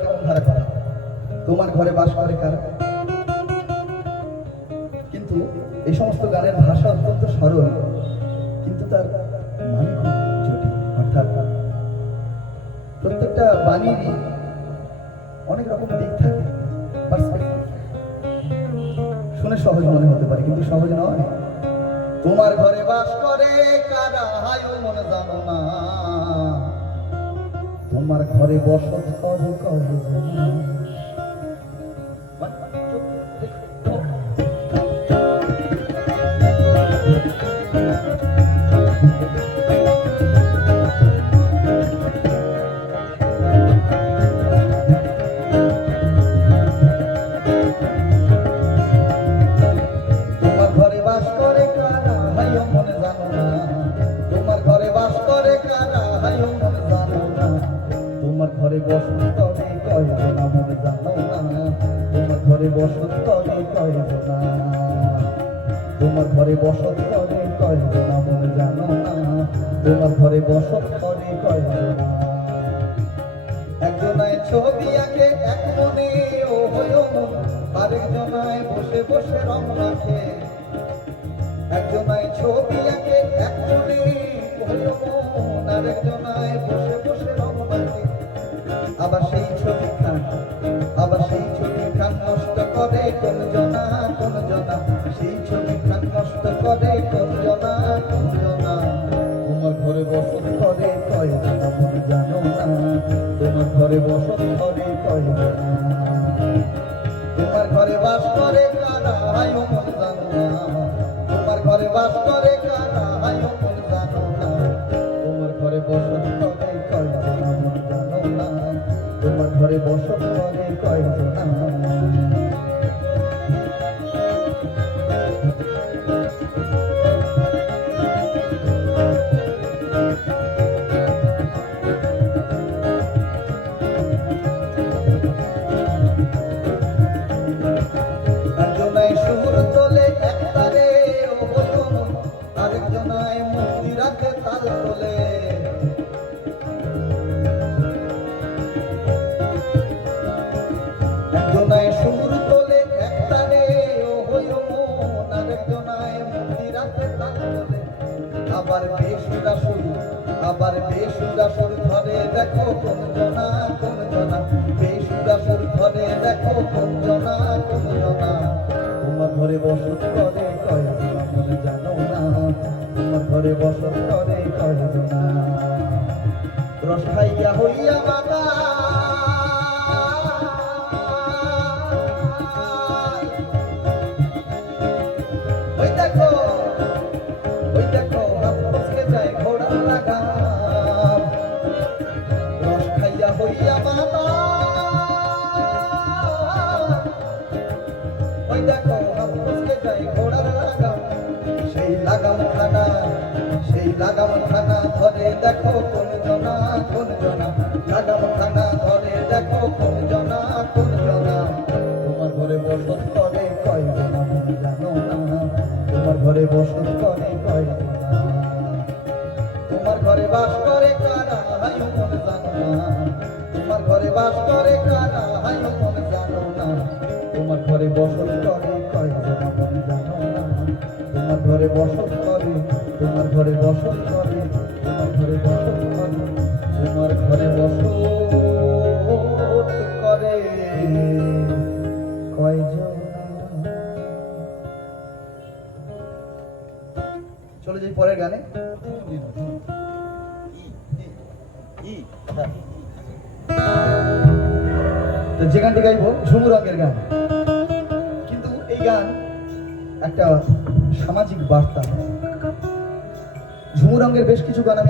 কেমন ধারা কথা, তোমার ঘরে বাস করে কারা। কিন্তু এই সমস্ত গানের ভাষা অত্যন্ত সরল, কিন্তু তার মানে খুব জটিল। অর্থাৎ প্রত্যেকটা বাণীরই অনেক রকম দিক থাকে, পার্সপেক্টিভ। শুনে সহজ মনে হতে পারে, কিন্তু সহজ নয়। তোমার ঘরে বাস করে কারা হায় মনে জানো না, তোমার ঘরে বসত করে কয় জানা। তোমার ঘরে বসত করে কয় জানা মনে জানো না, তোমার ঘরে বসত করে কয় জানা। তোমার ঘরে বসত করে কয় জানা মনে জানো না, তোমার ঘরে বসত করে কয় জানা। একজনায় ছবি আঁকে এক মনে ও হলো মন, আরেকজনায় বসে বসে রং রাখে। একজনায় ছবি আঁকে এক মনে হলো মন, আরেকজনায় বসে বসে রং রাখে। আবার সেই ছবি খান নষ্ট করে কোন জনা, সেই ছবি খান নষ্ট করে কোন জনা। তোমার ঘরে বসত করে কয় জানা মনে জানো না, তোমার ঘরে বসত করে কয় জানা। তোমার ঘরে বাস করে কারা হায় মনে জানো না, তোমার ঘরে বাস করে কারা হায় মনে জানো না। তোমার ঘরে বসত করে কয় জানা মনে জানো না, তোমার ঘরে বসত করে কয় জানা। একজনায় সুর তোলে এক তারে ও হলো মন, আরেকজনায় মূর্তি রাখে তাল তোলে। একজনায় সুর তোলে এক তারে ও হলো মন, আরেকজনায় মূর্তি রাখে তাল তোলে। আবার বেসুরা সুর ধরে দেখো কোন জনা, বেসুরা সুর ধরে দেখো কোন জনা। তোমার ঘরে বসত করে কয় জানা মনে জানো না, তোমার ঘরে বসত করে কয় জানা। রস খাইয়া হইয়া মাতা ওই দেখো হাফসকে যায় ঘোড়ার লাগাম। রস খাইয়া হইয়া মাতা ওই দেখো হাফসকে যায় ঘোড়ার লাগাম। সেই লাগাম খানা ধরে দেখো কোন জনা, লাগাম খানা ধরে দেখো কোন জনা। তোমার ঘরে বসত করে কয় জানা মনে জানো না, তোমার ঘরে বসত করে কয় জানা। তোমার ঘরে বাস করে কারা হায় মনে জানো না, তোমার ঘরে বাস করে কারা হায় মনে জানো না। তোমার ঘরে বসত করে কয় জানা মনে জানো না, তোমার ঘরে বসত করে, তোমার ঘরে বসত করে, তোমার ঘরে বসত করে, তোমার ঘরে বসত করে কয় জানা। চলে যাই পরের গানে। তো যে গানটি গাইব ঝুমু রঙের গান, কিন্তু এই গান একটা সামাজিক বার্তা। ঝুমু রঙের বেশ কিছু গান আমি